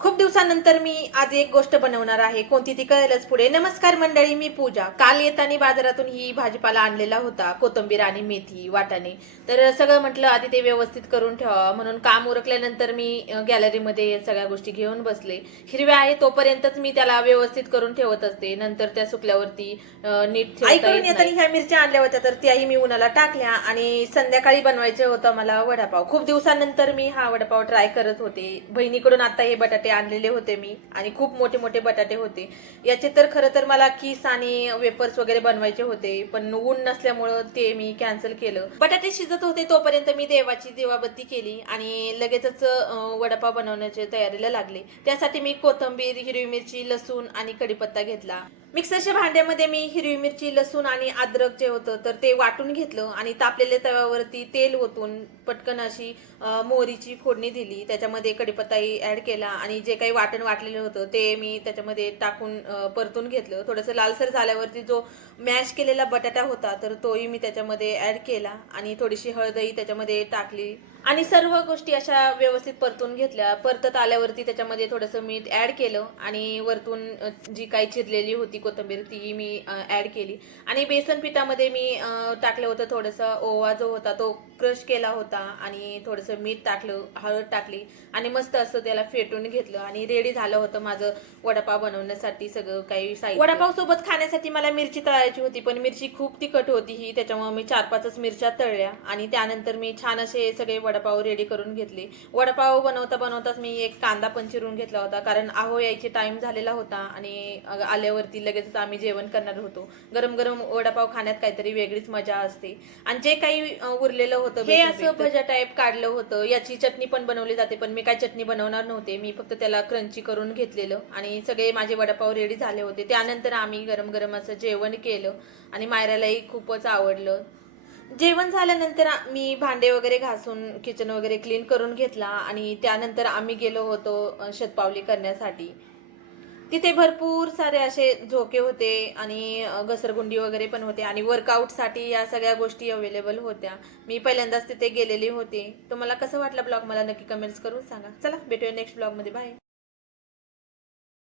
खूप दिवसानंतर मी आज एक गोष्ट बनवणार आहे. कोणती ती कळेलच पुढे. नमस्कार मंडळी, मी पूजा. काल येताना बाजारातून ही भाजीपाला आणलेला होता, कोथिंबीर आणि मेथी, वाटाणे. तर सगळं म्हटलं आधी ते व्यवस्थित करून ठेवा, म्हणून काम उरकल्यानंतर मी गॅलरीमध्ये सगळ्या गोष्टी घेऊन बसले. हिरव्या आहे तोपर्यंतच मी त्याला व्यवस्थित करून ठेवत असते. नंतर त्या सुकल्यावरती नीट ठेवता येत नाही. ह्या मिरच्या आणल्या होत्या तर त्याही मी उन्हाला टाकल्या आणि संध्याकाळी बनवायचे होतं मला वडापाव. खूप दिवसानंतर मी हा वडापाव ट्राय करत होते. बहिणीकडून आता हे बटाटे आणलेले होते मी आणि खूप मोठे मोठे बटाटे होते. याचे तर खरं तर मला किस आणि वेपर्स वगैरे बनवायचे होते, पण ऊन नसल्यामुळं ते मी कॅन्सल केलं. बटाटे शिजत होते तोपर्यंत मी देवाची दिवाबत्ती केली आणि लगेचच वडापाव बनवण्याच्या तयारीला लागले. त्यासाठी मी कोथिंबीर, हिरवी मिरची, लसूण आणि कढीपत्ता घेतला. मिक्सरच्या भांड्यामध्ये मी हिरवी मिरची, लसूण आणि अद्रक जे होतं तर ते वाटून घेतलं आणि तापलेल्या तव्यावरती तेल ओतून पटकन अशी मोहरीची फोडणी दिली. त्याच्यामध्ये कढीपत्ताही ऍड केला आणि जे काही वाटण वाटलेलं होतं ते मी त्याच्यामध्ये टाकून परतून घेतलं. थोडंसं लालसर झाल्यावरती जो मॅश केलेला बटाटा होता तर तोही मी त्याच्यामध्ये ऍड केला आणि थोडीशी हळदही त्याच्यामध्ये टाकली आणि सर्व गोष्टी अशा व्यवस्थित परतून घेतल्या. परतत आल्यावरती त्याच्यामध्ये थोडंसं मीठ ऍड केलं आणि वरतून जी काही चिरलेली होती कोथिंबीर ती मी ऍड केली आणि बेसन पिठामध्ये मी टाकलं होतं थोडंसं ओवा जो होता तो क्रश केला होता आणि थोडंसं मीठ टाकलं, हळद टाकली आणि मस्त असं त्याला फेटून घेतलं आणि रेडी झालं होतं माझं वडापाव बनवण्यासाठी सगळं काही साहित्य. वडापाव सोबत खाण्यासाठी मला मिरची तळायची होती, पण मिरची खूप तिखट होती ही, त्याच्यामुळे मी 4-5 मिरच्या तळल्या आणि त्यानंतर मी छान असे सगळे वडापाव रेडी करून घेतले. वडापाव बनवता बनवताच मी एक कांदा पण चिरून घेतला होता, कारण आहो यायचे टाइम झालेला होता आणि आल्यावरती लगेचच आम्ही जेवण करणार होतो. गरम गरम वडापाव खाण्यात काहीतरी वेगळीच मजा असते. आणि जे काही उरलेलं होतं हे असं भजा टाईप काढलं होतं. याची चटणी पण बनवली जाते, पण मी काय चटणी बनवणार नव्हते. मी फक्त त्याला क्रंची करून घेतलेलं आणि सगळे माझे वडापाव रेडी झाले होते. त्यानंतर आम्ही गरम गरम असं जेवण केलं आणि मायरालाही खूपच आवडलं. जेवण झाल्यानंतर मी भांडे वगैरे घासून किचन वगैरे क्लीन करून घेतला आणि त्यानंतर आम्ही गेलो होतो शतपावली करण्यासाठी. तिथे भरपूर सारे असे झोके होते आणि घसरगुंडी वगैरे पण होते आणि वर्कआउटसाठी या सगळ्या गोष्टी अवेलेबल होत्या. मी पहिल्यांदाच तिथे गेलेली होते. तुम्हाला कसं वाटलं ब्लॉग मला नक्की कमेंट्स करून सांगा. चला भेटूया नेक्स्ट ब्लॉगमध्ये. बाय.